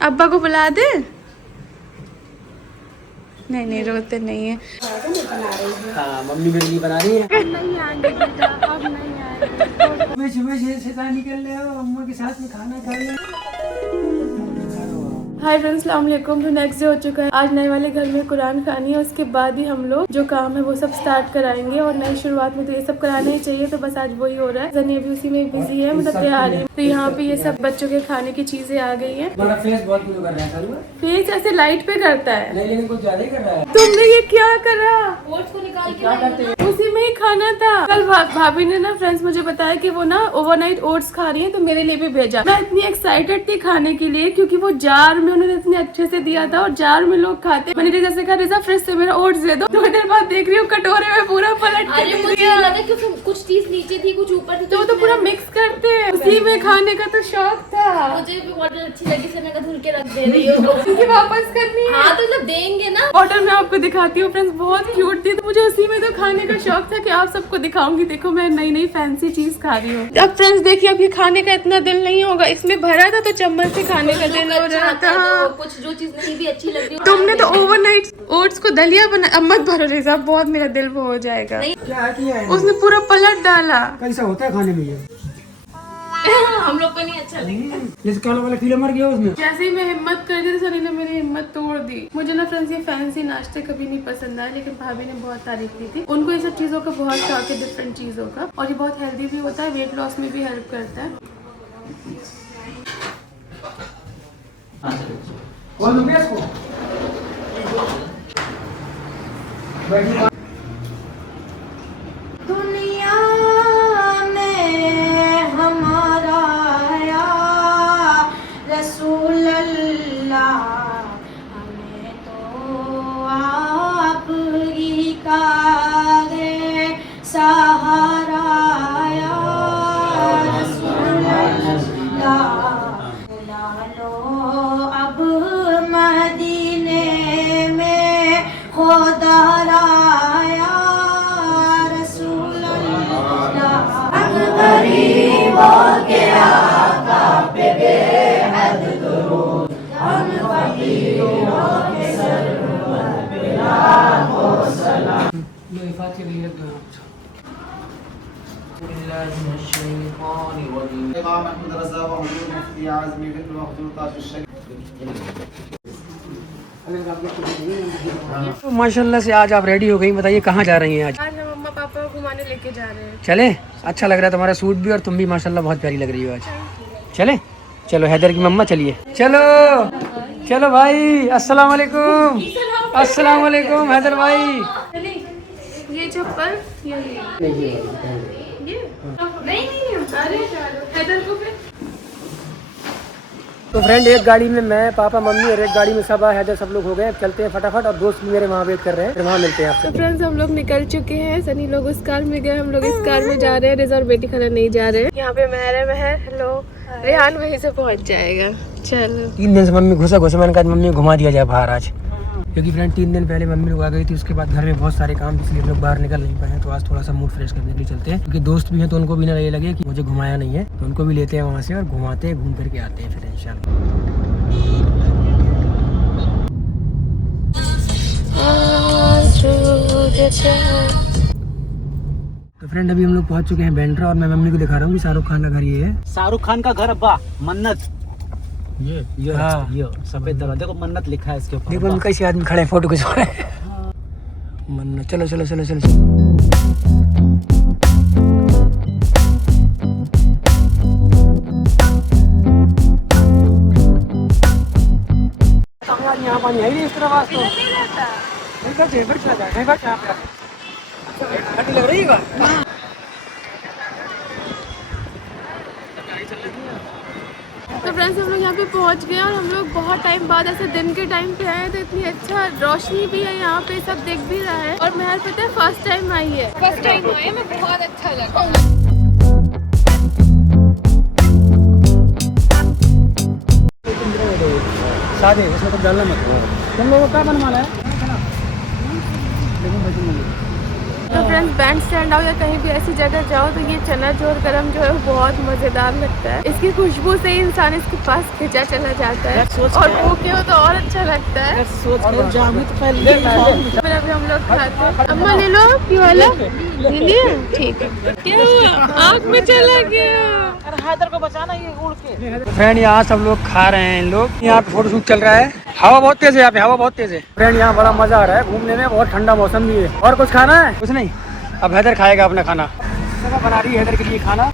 अब्बा को बुला दे। नहीं नहीं रोते नहीं है। हाँ मम्मी मेरे लिए बना रही है। नहीं आएंगे बेटा, अब नहीं आएंगे। सुबह सुबह से शैतान निकल रहे हो, अम्मा के साथ में खाना खा ले। हाय फ्रेंड्स, अस्सलाम वालेकुम। तो नेक्स्ट डे हो चुका है। आज नए वाले घर में कुरान खानी है, उसके बाद ही हम लोग जो काम है वो सब स्टार्ट कराएंगे। और नई शुरुआत में तो ये सब कराना ही चाहिए, तो बस आज वही हो रहा है। जनी अभी उसी में बिजी है, मतलब तैयारी है। तो यहाँ पे ये सब बच्चों के खाने की चीजें आ गई है। तुम्हारा फेस बहुत ग्लो कर रहा है सारू। फेस ऐसे लाइट पे करता है। नहीं लेकिन कुछ ज्यादा ही कर रहा है। तुमने ये क्या करा? ओट्स को निकाल के क्या करते हैं? उसी में ही खाना था। कल भाभी ने ना फ्रेंड्स मुझे बताया कि वो ना ओवरनाइट ओट्स खा रही है, तो मेरे लिए भी भेजा। मैं इतनी एक्साइटेड थी खाने के लिए, क्योंकि वो जार में उन्होंने इतने अच्छे से दिया था और जार में लोग खाते। मैंने रिजा से कहा, रिजा फ्रिज से मेरा ओट्स दे दो। थोड़ी देर बाद देख रही हूँ कटोरे में पूरा पलट के दे मुझे दिया। लगा कि कुछ चीज नीचे थी, कुछ ऊपर थी, तो वो तो पूरा मिक्स करते हैं, उसी में खाने का तो शौक था। मुझे भी बॉटल अच्छी लगी, से मैं कहा धुल के रख दे रही हूँ। क्योंकि वापस करनी है। हाँ तो मतलब देंगे ना। बॉटल मैं आपको दिखाती हूँ फ्रेंड्स, बहुत क्यूट थी। तो मुझे उसी में तो खाने का शौक था कि आप सबको दिखाऊंगी। देखो मैं नई नई फैंसी चीज खा रही हूँ। अब फ्रेंड्स देखिए, अब ये खाने का इतना दिल नहीं होगा, इसमें भरा था तो चम्मच से खाने का दिल हो रहा था। कुछ जो चीज नहीं भी अच्छी लग रही तुमने तो ओवरनाइट ओट्स को दलिया बना। अब मत भरो रिजा, बहुत मेरा दिल वो हो जाएगा। क्या किया है? उसने पूरा पलट डाला। कैसा होता है खाने में ये? हम लोग को नहीं अच्छा लगा। जैसे काला वाला कीड़ा मर गया उसमें। जैसे ही मैं हिम्मत कर दी तो सनी ने मेरी हिम्मत तोड़ दी। मुझे ना फ्रेंड्स ये फैंसी नाश्ते कभी नहीं पसंद आए, लेकिन भाभी ने बहुत तारीफ की थी। उनको ये सब चीजों का बहुत शौक है, डिफरेंट चीजों का। और ये बहुत हेल्दी भी होता है, वेट लॉस में भी हेल्प करता है। दुनिया में हमारा या रसूल अल्लाह, हमें तो आप ही का है सहारा या रसूल अल्लाह। बुला लो अब मदीने में खुदा राया रसूल अल्लाह। गरीबों के आका पे बेहद दुरूद, हम फकीरों के सरवर पे लाखों सलाम। ये फातिहा भी लग गया। इमाम अहमद रज़ा व हुजूर मुफ्ती आज़मी फिक्र व हुजूर ताजुश शरीफ। तो माशाल्लाह से आज आप रेडी हो गई। बताइए कहाँ जा रही हैं आज? आज हम मम्मा पापा को घुमाने लेके जा रहे हैं। चले? अच्छा लग रहा है तुम्हारा सूट भी, और तुम भी माशाल्लाह बहुत प्यारी लग रही हो आज। चले? चलो हैदर की मम्मा चलिए। चलो चलो भाई। अस्सलाम वालेकुम। अस्सलाम वालेकुम हैदर भाई। ये चप्पल ये नहीं अरे हैदर को फिर। तो फ्रेंड एक गाड़ी में मैं, पापा, मम्मी और एक गाड़ी में सब हैदर, सब लोग हो गए। चलते हैं फटाफट, और दोस्त भी मेरे वहाँ वेट कर रहे हैं, फिर वहाँ मिलते हैं आपसे। तो फ्रेंड्स हम लोग निकल चुके हैं। सनी लोग उस कार में गए, हम लोग इस कार में जा रहे हैं। रिजा और बेटी खाना नहीं जा रहे हैं। यहाँ पे महर है। हेलो। रेहान वहीं से पहुँच जाएगा। चलो 3 दिन से मम्मी घुसा मैंने कहा मम्मी घुमा दिया जाए बाहर आज, क्योंकि फ्रेंड 3 दिन पहले मम्मी लोग आ गई थी। उसके बाद घर में बहुत सारे काम, इसलिए हम लोग बाहर निकल नहीं पाए। तो आज थोड़ा सा मूड फ्रेश करने के लिए चलते हैं, क्योंकि दोस्त भी हैं तो उनको भी ना ये लगे कि मुझे घुमाया नहीं है, तो उनको भी लेते हैं वहाँ से और घुमाते हैं, घूम फिर के आते हैं फिर इंशाल्लाह। तो फ्रेंड अभी हम लोग पहुँच चुके हैं बैंड्रा, और मैं मम्मी को दिखा रहा हूँ कि शाहरुख खान का घर ये है। शाहरुख खान का घर अब्बा, मन्नत। ये हाँ। ये सफेद दरवाजा, देखो मन्नत लिखा है इसके ऊपर। देखो हम कैसे आदमी खड़े हैं, फोटो खिंचवा रहे हैं। मन्नत। चलो चलो चलो चलो, यहाँ पानी है ही नहीं इस तरह वास्तव में। ठंडी लग रही है। तो फ्रेंड्स हम लोग यहाँ पे पहुँच गए, और हम लोग बहुत टाइम बाद ऐसे दिन के टाइम पे आए, तो इतनी अच्छा रोशनी भी है यहाँ पे, सब दिख भी रहा है। और महर पता है फर्स्ट टाइम आई है, फर्स्ट टाइम आई है, मैं बहुत अच्छा लगा। सादे उसमें तो डालना मत। तुम लोगों को क्या बनवाना है? तो फ्रेंड्स बैंड स्टैंड आओ या कहीं भी ऐसी जगह जाओ तो ये चना जोर गरम जो है बहुत मजेदार लगता है। इसकी खुशबू से ही इंसान इसके पास खिंचा चला जाता है और भूखे हो तो और अच्छा लगता है। फिर अभी हम लोग खाते हैं। अम्मा ले लो ये वाला, ले लिया? ठीक है। क्या हुआ? आँख में चला गया। हैदर को बचाना ये उड़ के। फ्रेंड यहाँ सब लोग खा रहे हैं, लोग यहाँ पे फोटो शूट चल रहा है। हवा बहुत तेज है यहाँ पे, हवा बहुत तेज है फ्रेंड। यहाँ बड़ा मजा आ रहा है घूमने में, बहुत ठंडा मौसम भी है। और कुछ खाना है? कुछ नहीं, अब हैदर खाएगा अपना खाना। बना रही है हैदर के लिए खाना।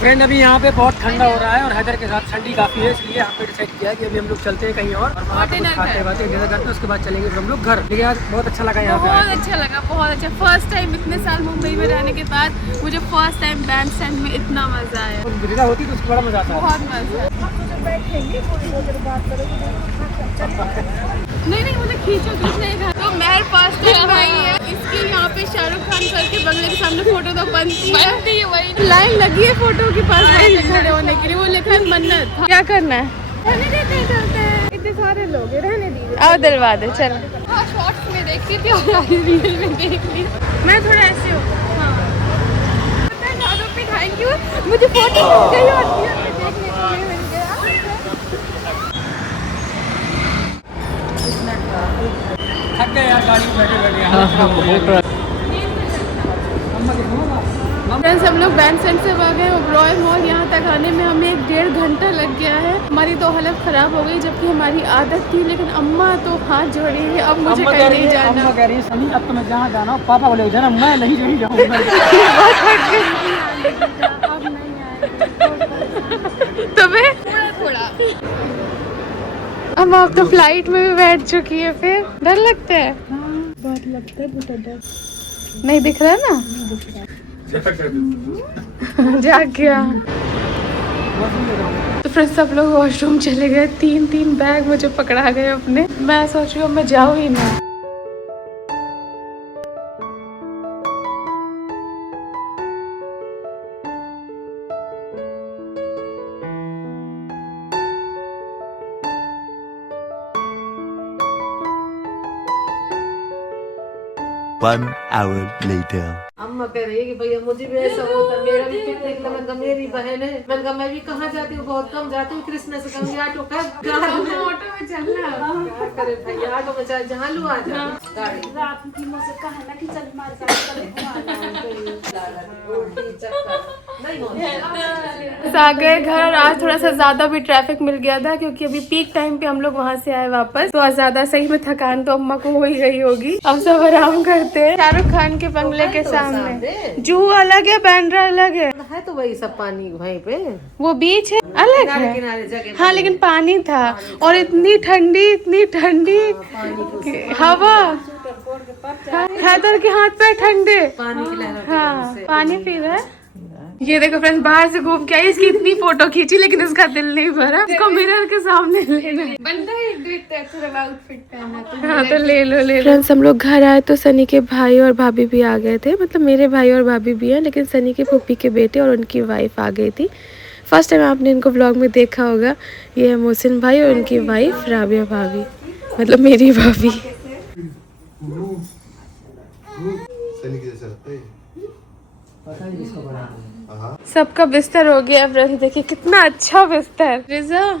फ्रेंड अभी यहाँ पे बहुत ठंडा हो रहा है और हैदर के साथ ठंडी काफी है, इसलिए हमने डिसाइड किया कि अभी हम लोग चलते हैं कहीं और वहाँ पे कुछ खाते बातें डिनर करते हैं, उसके बाद चलेंगे फिर हम लोग घर। लेकिन आज बहुत अच्छा लगा यहाँ पे, बहुत अच्छा लगा, बहुत अच्छा। फर्स्ट टाइम इतने साल मुंबई में रहने के बाद मुझे फर्स्ट टाइम बैंड स्टैंड में इतना मजा आया। विदा होती तो उसको बड़ा मजा आता है। बहुत मजा। नहीं मुझे खींचो कुछ नहीं था। तो मेहर फर्स्ट टाइम आई है, इसकी यहाँ पे शाहरुख खान सर के बंगले के सामने फोटो तो बनती है वही लाइन लगी है फोटो के पास खड़े होने के लिए। वो लिखा है मन्नत। क्या करना है? रहने देते हैं, चलते हैं। इतने सारे लोग हैं, रहने दीजिए। आओ दिलवा दे, चल। हाँ शॉर्ट्स में देखती थी और रियल में देख ली। मैं थोड़ा ऐसे हूँ। हाँ थैंक यू, मुझे फोटो मिल गई और देखने को मिल गया। थक गए यार गाड़ी में बैठे। फ्रेंड्स हम लोग बैंड स्टैंड से भागे रॉयल मॉल। यहाँ तक आने में हमें 1.5 घंटा लग गया है। हमारी तो हालत खराब हो गई, जबकि हमारी आदत थी। लेकिन अम्मा तो हाथ जोड़ी है, अब मुझे कहीं नहीं जाना। अम्मा कह रही है सनी अब तो मैं जहाँ जाना हूँ पापा बोले जाना, मैं नहीं जाऊँगा। तुम्हें थोड़ा अब आप तो फ्लाइट में भी बैठ चुकी है, फिर डर लगता है? बहुत लगता है, बहुत डर। नहीं दिख रहा है ना? जाग गया। तो फिर सब लोग वॉशरूम चले गए। 3 बैग मुझे पकड़ा गए अपने। मैं सोच रही हूँ मैं जाऊँ ही ना। One hour later. अम्मा कह रही है कि भैया मुझे भी ऐसा होता, मेरा भी पिकनिक का। मैंने मेरी बहन है, मैंने कहा मैं भी कहाँ जाती हूँ, बहुत कम जाती हूँ। कृष्ण से कम ऑटो कर, ऑटो में चलना। क्या करे भैया, ऑटो में चाहे जहाँ लू आ जा गाड़ी। रात की मुझसे कहा ना कि चल मार आ गए घर। आज थोड़ा सा ज्यादा भी ट्रैफिक मिल गया था, क्योंकि अभी पीक टाइम पे हम लोग वहाँ से आए वापस। तो आज ज्यादा सही में थकान तो अम्मा को हो ही गई होगी। अब सब आराम करते हैं। शाहरुख खान के बंगले के सामने जू अलग है, बैंड्रा अलग है तो वही सब पानी वहीं पे, वो बीच है अलग है। किनारे जगह। हाँ लेकिन पानी था और इतनी ठंडी हवा। हैदर के हाथ पे ठंडे पानी की लहर। हाँ पानी पी रहा है। ये देखो फ्रेंड्स, बाहर से घूम के आई, इसकी इतनी फोटो खींची लेकिन इसका दिल नहीं भरा। इसको मिरर के सामने लेना बनता है। हाँ तो ले लो। फ्रेंड्स हम लोग घर आए तो सनी के भाई और भाभी भी आ गए थे। मतलब मेरे भाई और भाभी भी हैं, लेकिन सनी के फूफी के बेटे और उनकी वाइफ आ गई थी। फर्स्ट टाइम आपने इनको व्लॉग में देखा होगा। ये है मोहसिन भाई और उनकी वाइफ राबिया भाभी, मतलब मेरी भाभी। सबका बिस्तर हो गया फ्रेंड्स। देखिए कितना अच्छा बिस्तर। रिजा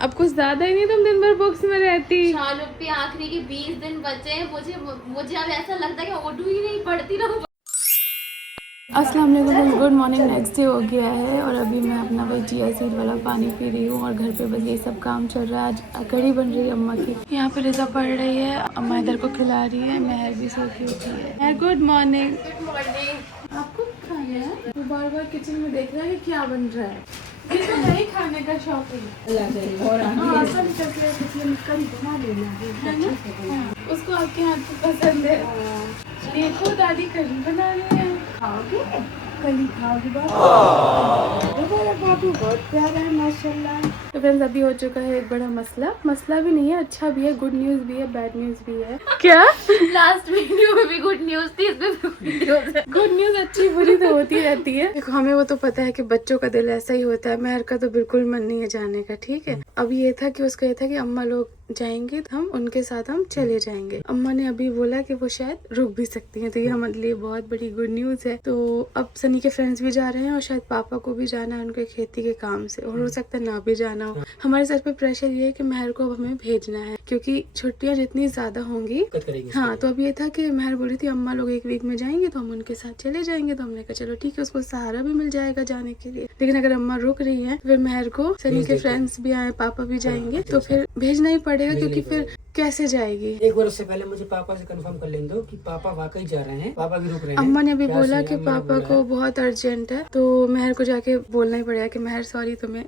अब कुछ ज्यादा ही नहीं, तुम दिन भर बुक्स में रहती। शाहरुख आखिरी के 20 दिन बचे हैं। मुझे अब ऐसा लगता है कि उर्दू ही नहीं पढ़ती रहूं। अस्सलाम वालेकुम, गुड मॉर्निंग। नेक्स्ट डे हो गया है और अभी मैं अपना वही चिया सीड वाला पानी पी रही हूँ और घर पे बस ये सब काम चल रहा है। आज कढ़ी बन रही है अम्मा की। यहाँ पे रिजा पढ़ रही है, अम्मा इधर को खिला रही है, महर भी सो के उठी है। Good morning. आपको खाना है? वो बार बार किचन में देख रहा है कि क्या बन रहा है। इसको नहीं खाने का शौक है। उसको आपके हाथ की पसंद है। देखो दादी कढ़ी बना रही है। खाओगे? कली खाओगे बाबू? बाबू बहुत प्यारा है माशाल्लाह। तो फ्रेंड्स अभी हो चुका है एक बड़ा मसला भी नहीं है, अच्छा भी है, गुड न्यूज भी है, बैड न्यूज भी है। क्या लास्ट वीडियो में भी गुड न्यूज थी, इसमें भी गुड न्यूज है। गुड न्यूज अच्छी बुरी तो होती रहती है। देखो हमें वो तो पता है कि बच्चों का दिल ऐसा ही होता है। महर का तो बिल्कुल मन नहीं है जाने का, ठीक है। अब ये था कि उसका ये था कि अम्मा लोग जाएंगे तो हम उनके साथ हम चले जाएंगे। अम्मा ने अभी बोला कि वो शायद रुक भी सकती हैं, तो ये हमारे लिए बहुत बड़ी गुड न्यूज है। तो अब सनी के फ्रेंड्स भी जा रहे हैं और शायद पापा को भी जाना है उनके खेती के काम से, और हो सकता है ना भी जाना हो। हमारे सर पे प्रेशर ये है कि महर को अब हमें भेजना है, क्योंकि छुट्टियां जितनी ज्यादा होंगी। हाँ, तो अब ये था कि महर बोली थी अम्मा लोग एक वीक में जाएंगे तो हम उनके साथ चले जाएंगे। तो हमने कहा चलो ठीक है, उसको सहारा भी मिल जाएगा जाने के लिए। लेकिन अगर अम्मा रुक रही है फिर महर को सनी के फ्रेंड्स भी आए, पापा भी जाएंगे, तो फिर भेजना ही पड़ेगा, क्योंकि फिर कैसे जाएगी। एक बार उससे पहले मुझे पापा से कंफर्म कर लेने दो कि पापा वाकई जा रहे हैं, पापा भी रुक रहे हैं। अम्मा ने भी बोला कि पापा को बहुत अर्जेंट है, तो महर को जाके बोलना ही पड़ेगा कि महर सॉरी तुम्हें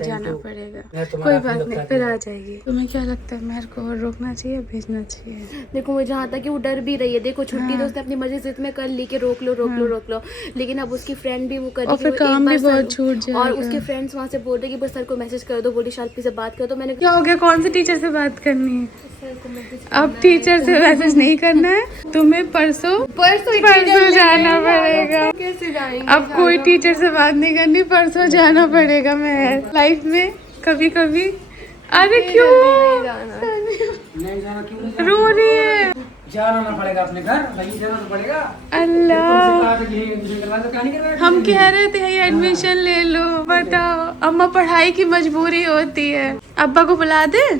जाना पड़ेगा। कोई बात नहीं, फिर आ जाएगी। तुम्हें क्या लगता है महर को और रोकना चाहिए, भेजना चाहिए? देखो मुझे जहाँ तक कि वो डर भी रही है। देखो छुट्टी तो उसने अपनी मर्जी जिद में कर ली कि रोक लो, लेकिन अब उसकी फ्रेंड भी वो कर और फिर काम भी बहुत छूट जाएगा। और उसके फ्रेंड्स वहाँ से बोल रहे कि बस सर को मैसेज कर दो, बोली शाल्पी से बात कर दो। मैंने क्या हो गया, कौन से टीचर से बात करनी है? अब टीचर से मैसेज नहीं करना है तुम्हें, परसों जाना पड़ेगा। कैसे जाएंगे? अब कोई टीचर से बात नहीं करनी, परसों जाना पड़ेगा। मैं लाइफ में कभी कभी, अरे क्यों नहीं जाना, क्यों रो रही है? जाना ना पड़ेगा अपने घर, वही जाना तो पड़ेगा। अल्लाह, तो कहानी करवा हम कह रहे थे ये एडमिशन ले लो, बताओ। अम्मा पढ़ाई की मजबूरी होती है। अब्बा को बुला दे?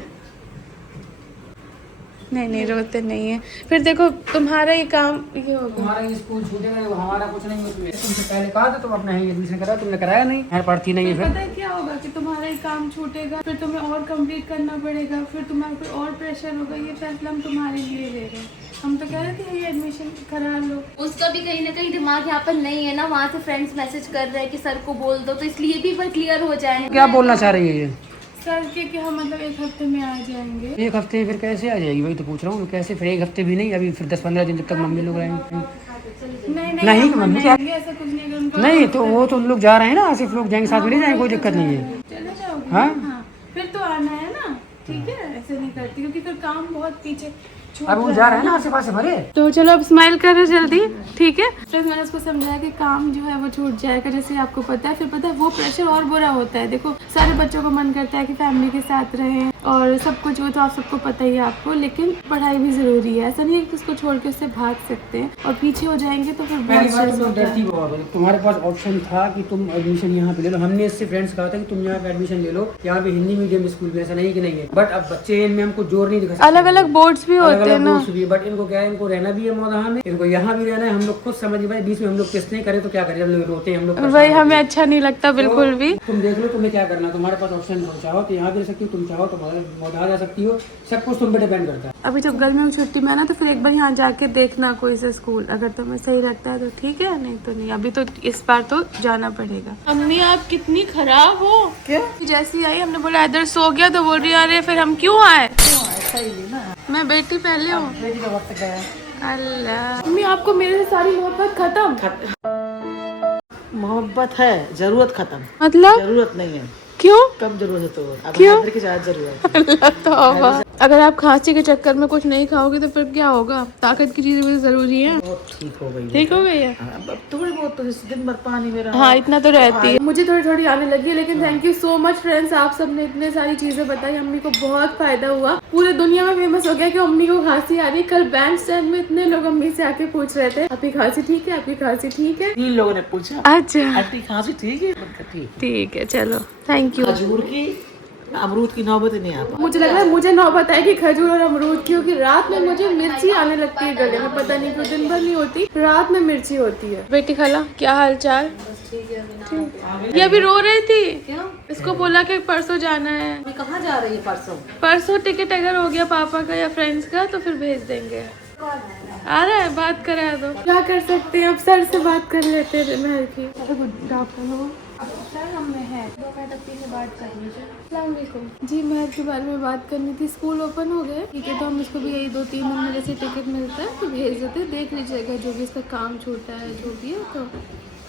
नहीं रोते नहीं है। फिर देखो तुम्हारा ये काम ये होगा। तुम्हारा ये स्कूल छूटेगा, वो हमारा कुछ नहीं है। तुमसे पहले कहा था तुम अपना ही एडमिशन करा, तुमने कराया नहीं, यार पढ़ती नहीं है। फिर पता है क्या होगा कि तुम्हारा ये काम छूटेगा, फिर तुम्हें और कंप्लीट करना पड़ेगा, फिर तुम्हारे पे और प्रेशर होगा। ये फैसला हम तुम्हारे लिए ले रहे हैं। हम तो कह रहे थे ये एडमिशन करा लो। उसका भी कहीं ना कहीं दिमाग यहाँ पर नहीं है ना, वहाँ से फ्रेंड्स मैसेज कर रहे हैं कि सर को बोल दो, तो इसलिए भी वो क्लियर हो जाए। क्या बोलना चाह रही है ये सर के कि हम मतलब एक हफ्ते में आ जाएंगे। एक हफ्ते में फिर कैसे आ जाएगी, वही तो पूछ रहा हूँ कैसे। फिर एक हफ्ते भी नहीं, अभी फिर 10-15 दिन जब तक मम्मी लोग रहेंगे। नहीं मम्मी क्या, ऐसा कुछ नहीं उनको। नहीं तो वो तो उन लोग जा रहे हैं ना, आसिफ लोग जाएंगे साथ में, नहीं जाएंगे, कोई दिक्कत नहीं है। चले जाओगे? हाँ फिर तो आना है ना, ठीक है। ऐसे नहीं करती क्योंकि फिर काम बहुत पीछे अब वो जा रहे हैं ना आसे पासे भरे। तो चलो अब स्माइल करो जल्दी, ठीक है। फिर मैंने उसको समझाया कि काम जो है वो छूट जाएगा, जैसे आपको पता है। फिर पता है वो प्रेशर और बुरा होता है। देखो सारे बच्चों को मन करता है कि फैमिली के साथ रहें और सब कुछ, वो तो आप सबको पता ही है आपको, लेकिन पढ़ाई भी जरूरी है। ऐसा नहीं है कि उसको छोड़ के उससे भाग सकते हैं, और पीछे हो जाएंगे तो फिर बहुत डरती बहुत है। तुम्हारे पास ऑप्शन था कि तुम एडमिशन यहाँ पे ले लो। हमने इससे फ्रेंड्स कहा था कि तुम यहाँ पे एडमिशन ले लो, यहाँ पे हिंदी मीडियम स्कूल भी, ऐसा नहीं कि नहीं है। बट अब बच्चे इनमें हमको जोर नहीं दिखा सकते। अलग अलग बोर्ड्स भी होते हैं ना, बट इनको क्या है, इनको रहना भी है मौदहा में, इनको यहाँ भी रहना है। हम लोग खुद समझ भाई, बीच में हम लोग किस नहीं करे तो क्या करें, हम लोग रोते हैं, हम लोग वही हमें अच्छा नहीं लगता बिल्कुल भी। तुम देख लो तुम्हें क्या करना, तुम्हारे पास ऑप्शन हो, चाहो तो यहाँ भी रह सकती हो, तुम चाहो तो मौदहा जा सकती हो, सब कुछ तुम पे डिपेंड करता है। अभी जब गर्मियों की छुट्टी में आना तो फिर एक बार यहाँ जाके देखना कोई सा स्कूल, अगर तुम्हें सही लगता है तो ठीक है, नहीं तो नहीं। अभी तो इस बार तो जाना पड़ेगा। अम्मी आप कितनी खराब हो। क्या? जैसी आई हमने बोला इधर सो गया तो बोल रही अरे फिर हम क्यों आए। मैं बेटी पहले हूँ। अल्लाह, मम्मी आपको मेरे से सारी मोहब्बत खत्म। मोहब्बत है, जरूरत खत्म, मतलब जरूरत नहीं है। क्यों? कब जरूरत है तो अब क्यों? हैदर की ज्यादा जरूरत है। अल्लाह तौबा। अगर आप खांसी के चक्कर में कुछ नहीं खाओगे तो फिर क्या होगा? ताकत की चीजें भी जरूरी है। बहुत ठीक हो गई है। ठीक हो गई है? अब थोड़ी बहुत तो दिन भर पानी में रहा। हाँ इतना तो रहती है। मुझे थोड़ी थोड़ी आने लगी है, लेकिन thank you so much friends, आप सबने इतने सारी चीजें बताई, अम्मी को बहुत फायदा हुआ। पूरे दुनिया में फेमस हो गया कि अम्मी को खांसी आ रही। कल बैंक स्टैंड में इतने लोग अम्मी से आके पूछ रहे थे आपकी खांसी ठीक है, आपकी खांसी ठीक है। 3 लोगों ने पूछा अच्छा आपकी खांसी ठीक है? ठीक है, चलो थैंक यू। खजूर की अमरूद की नौबत नहीं आता। मुझे लग रहा है मुझे नौबत आएगी खजूर और अमरूद की, क्योंकि रात में मुझे मिर्ची आने लगती है गले में, पता नहीं क्यों। दिन भर नहीं होती, रात में मिर्ची होती है। बेटी खाला क्या हाल चाल? ये अभी रो रही थी। क्यों? इसको बोला कि परसों जाना है। कहाँ जा रही है परसों? परसों टिकट अगर हो गया पापा का या फ्रेंड्स का तो फिर भेज देंगे। आ रहा है, बात करा दो। क्या कर सकते हैं, अब सर से बात कर लेते हैं महर की। गुड आफ्टरनून सर, हमने है बात करनी थी। अस्सलाम वालेकुम। जी महर के बारे में बात करनी थी। स्कूल ओपन हो गए, ठीक है, तो हम इसको भी यही 2-3 दिन में जैसे टिकट मिलता है तो भेज देते, देख लीजिएगा जो भी इसका काम छूटा है जो भी है तो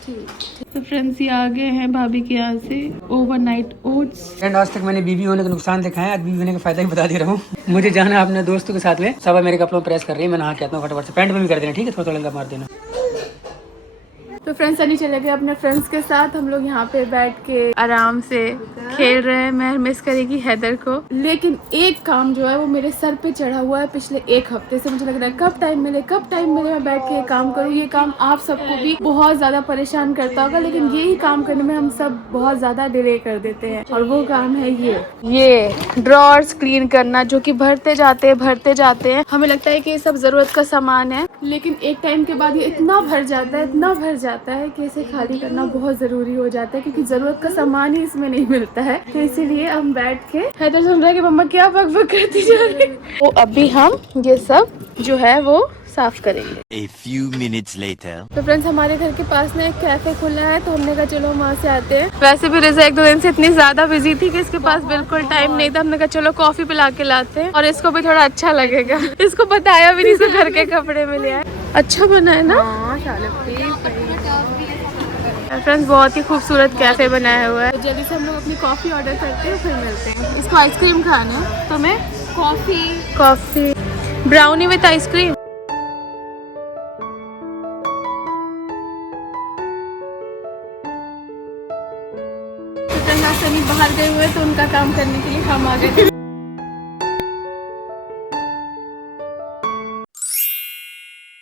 ठीक। तो फ्रेंड्स ये आ गए हैं भाभी के यहाँ से ओवरनाइट ओट्स। फ्रेंड आज तक मैंने बीवी होने का नुकसान देखा है, आज बीवी होने का फायदा ही बता दे रहा हूँ। मुझे जाना है अपने दोस्तों के साथ में, सब मेरे कपड़ों प्रेस कर रही है, मैं नहा के आता हूँ फटाफट से। पैंट में भी कर देना, ठीक है, थोड़ा लंगा मार देना। तो फ्रेंड्स सनी चले गए अपने फ्रेंड्स के साथ, हम लोग यहाँ पे बैठ के आराम से खेल रहे हैं। मैं मिस करेगी हैदर को, लेकिन एक काम जो है वो मेरे सर पे चढ़ा हुआ है पिछले 1 हफ्ते से। मुझे लग रहा है कब टाइम मिले मैं बैठ के ये काम करूँ। ये काम आप सबको भी बहुत ज्यादा परेशान करता होगा, लेकिन यही काम करने में हम सब बहुत ज्यादा डिले कर देते हैं, और वो काम है ये ड्रॉर्स क्लीन करना, जो कि भरते जाते हैं। हमें लगता है कि ये सब जरूरत का सामान है, लेकिन एक टाइम के बाद ये इतना भर जाता है कि इसे खाली करना बहुत जरूरी हो जाता है, क्योंकि जरूरत का सामान ही इसमें नहीं मिलता है। तो इसीलिए हम बैठ के हैदर सुन रहा है कि मम्मा क्या बक करती जा रही है। तो अभी हम ये सब जो है वो साफ करेंगे। A few minutes later. तो फ्रेंड्स हमारे घर के पास में एक कैफे खुला है, तो हमने कहा चलो हम वहाँ से आते हैं। वैसे भी रिजा 1-2 दिन से इतनी ज्यादा बिजी थी कि इसके पास बिल्कुल टाइम नहीं था। हमने कहा चलो कॉफी पिला के लाते हैं, और इसको भी थोड़ा अच्छा लगेगा। इसको बताया भी नहीं, इसको घर के कपड़े में लिया है। अच्छा बना है ना फ्रेंड्स, बहुत ही खूबसूरत कैफे बनाया हुआ है। तो जल्दी से हम लोग अपनी कॉफी ऑर्डर करते हैं, फिर मिलते हैं। इसको आइसक्रीम खाना है, तो मैं coffee brownie with ice cream. Sunny बाहर गए हुए तो उनका काम करने के लिए हम आ गए।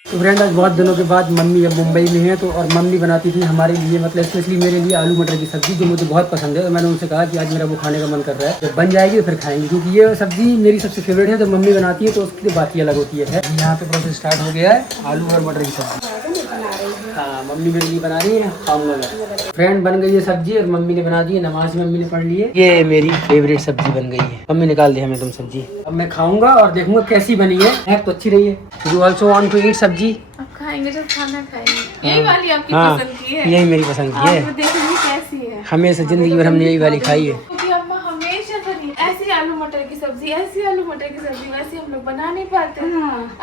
तो फ्रेंड आज बहुत दिनों के बाद मम्मी अब मुंबई में है, तो और मम्मी बनाती थी हमारे लिए, मतलब स्पेशली मेरे लिए आलू मटर की सब्जी, जो मुझे बहुत पसंद है। तो मैंने उनसे कहा कि आज मेरा वो खाने का मन कर रहा है, जब बन जाएगी फिर खाएंगे, क्योंकि ये सब्जी मेरी सबसे फेवरेट है। जब मम्मी बनाती है तो उसकी बात ही अलग होती है। यहाँ पे प्रोसेस स्टार्ट हो गया है, आलू और मटर की सब्जी। हाँ मम्मी मेरे लिए बना रही है, खाऊंगा मैं। फ्रेंड बन गई है सब्जी, और मम्मी ने बना दी है, नमाज मम्मी ने पढ़ ली है। ये मेरी फेवरेट सब्जी बन गई है। मम्मी निकाल दी हमें तुम सब्जी, अब मैं खाऊंगा और देखूंगा कैसी बनी है तो अच्छी रही है। You also want to eat sabzi? अब खाएंगे जब खाना खाएंगे। यही वाली आपकी हाँ, पसंद की है? यही मेरी पसंद की है। देखेंगे कैसी है। हमेशा जिंदगी भर हमने यही वाली खाई है। क्योंकि अम्मा हमेशा बनी ऐसी आलू मटर की सब्जी, वैसे हम लोग बना नहीं पाते।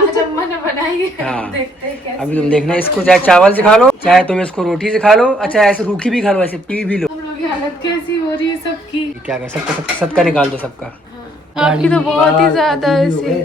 आज अम्मा ने बनाई है, हाँ। देखते हैं कैसी। अभी तुम देखना, इसको चाहे चावल से खा लो, चाहे तुम इसको रोटी से खा लो, अच्छा ऐसे रूखी भी खा लो, ऐसे पी भी लो। हम लोग की हालत कैसी हो रही है सबकी। क्या कर सबका निकाल दो सबका। आपकी तो बहुत ही ज्यादा ऐसी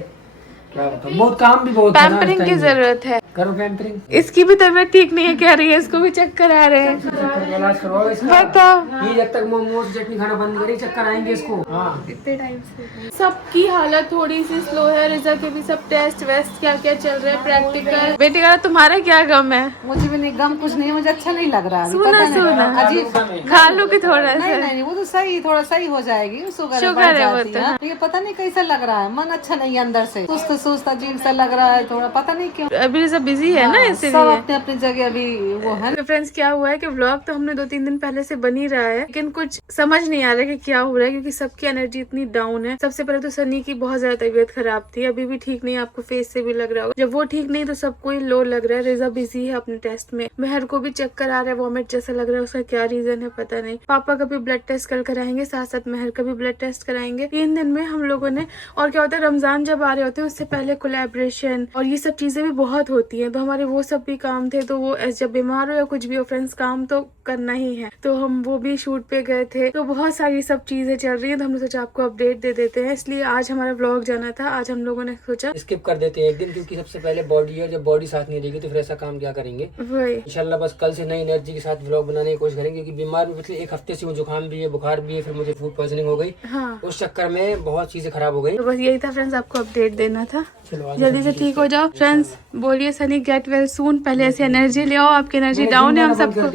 क्या बताऊं, बहुत काम भी बहुत है ना, पैम्परिंग की जरूरत है। करो पैम्परिंग। इसकी भी तबीयत ठीक नहीं है कह रही है, इसको भी चक्कर आ रहे हैं। इलाज करवाओ इसका। बताओ ये जब तक मोमोज चटनी खाना बंद करें चक्कर आएंगे इसको। हाँ इतने टाइम से सबकी हालत थोड़ी सी स्लो है। रिजा के भी सब टेस्ट वेस्ट क्या क्या चल रहा है, प्रैक्टिकल। बेटे का तुम्हारा क्या गम है? मुझे भी नहीं, गम कुछ नहीं, मुझे अच्छा नहीं लग रहा है। सुना अजीब खा लो कि थोड़ा सा। नहीं, वो तो थोड़ा सही हो जाएगी। शुगर है वो तो। ये पता नहीं कैसा लग रहा है, मन अच्छा नहीं है अंदर से, सुस्त अजीब सा लग रहा है थोड़ा, पता नहीं क्यों। अभी सब बिजी है ना, इसीलिए सब अपने अपनी जगह अभी वो है। तो फ्रेंड्स क्या हुआ है कि व्लॉग तो हमने 2-3 दिन पहले से बन ही रहा है, लेकिन कुछ समझ नहीं आ रहा है कि क्या हो रहा है, क्योंकि सबकी एनर्जी इतनी डाउन है। सबसे पहले तो सनी की बहुत ज्यादा तबीयत खराब थी, अभी भी ठीक नहीं है, आपको फेस से भी लग रहा होगा। जब वो ठीक नहीं तो सबको ही लो लग रहा है। रिजा बिजी है अपने टेस्ट में, मेहर को भी चक्कर आ रहा है, वॉमिट जैसा लग रहा है, उसका क्या रीजन है पता नहीं। पापा का भी ब्लड टेस्ट कल कराएंगे, साथ साथ मेहर का भी ब्लड टेस्ट कराएंगे 3 दिन में हम लोगों ने। और क्या होता है, रमजान जब आ रहे होते हैं उससे पहले कोलैबोरेशन और ये सब चीजें भी बहुत होती हैं, तो हमारे वो सब भी काम थे। तो वो जब बीमार हो या कुछ भी हो फ्रेंड्स, काम तो करना ही है। तो हम वो भी शूट पे गए थे, तो बहुत सारी सब चीजें चल रही हैं, तो हमने सोचा आपको अपडेट दे देते हैं। इसलिए आज हमारा व्लॉग जाना था, आज हम लोगों ने सोचा स्किप कर देते हैं एक दिन, क्योंकि सबसे पहले बॉडी है, जब बॉडी साथ नहीं रहेगी तो फिर ऐसा काम क्या करेंगे। वही इंशाल्लाह बस कल से नई एनर्जी के साथ व्लॉग बनाने की कोशिश करेंगे, क्योंकि बीमार भी पिछले 1 हफ्ते से हूँ, जुकाम भी है, बुखार भी है, फिर मुझे फूड पॉइजनिंग हो गई। हाँ, उस चक्कर में बहुत चीजें खराब हो गई। तो बस यही था फ्रेंड्स, आपको अपडेट देना था। चलो जल्दी से ठीक हो जाओ फ्रेंड्स, बोलिए सनी गेट वेल सून। पहले ऐसी एनर्जी ले आओ, आपकी एनर्जी डाउन है हम सबको।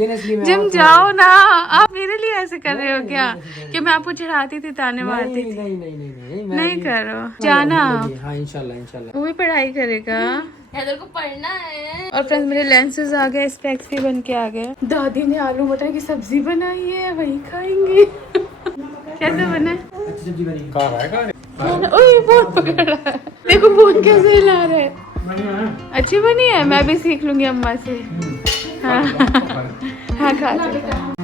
जिम जाओ ना, आप मेरे लिए ऐसे कर रहे हो क्या कि मैं आपको चढ़ाती थी, ताने मारती थी? नहीं करो, जाना। हाँ इंशाल्लाह वो भी पढ़ाई करेगा, हैदर को पढ़ना है। और फ्रेंड्स मेरे लेंसेज आ गए, स्पेक्स भी बन के आ गए। दादी ने आलू मटर की सब्जी बनाई है, वही खाएंगे। कैसे बना है? अच्छी सब्जी बनी। ओए फोन पकड़ रहा है, देखो फोन कैसे हिला रहा है। अच्छी बनी है, मैं भी सीख लूंगी अम्मा से। हाँ हाँ खा लो।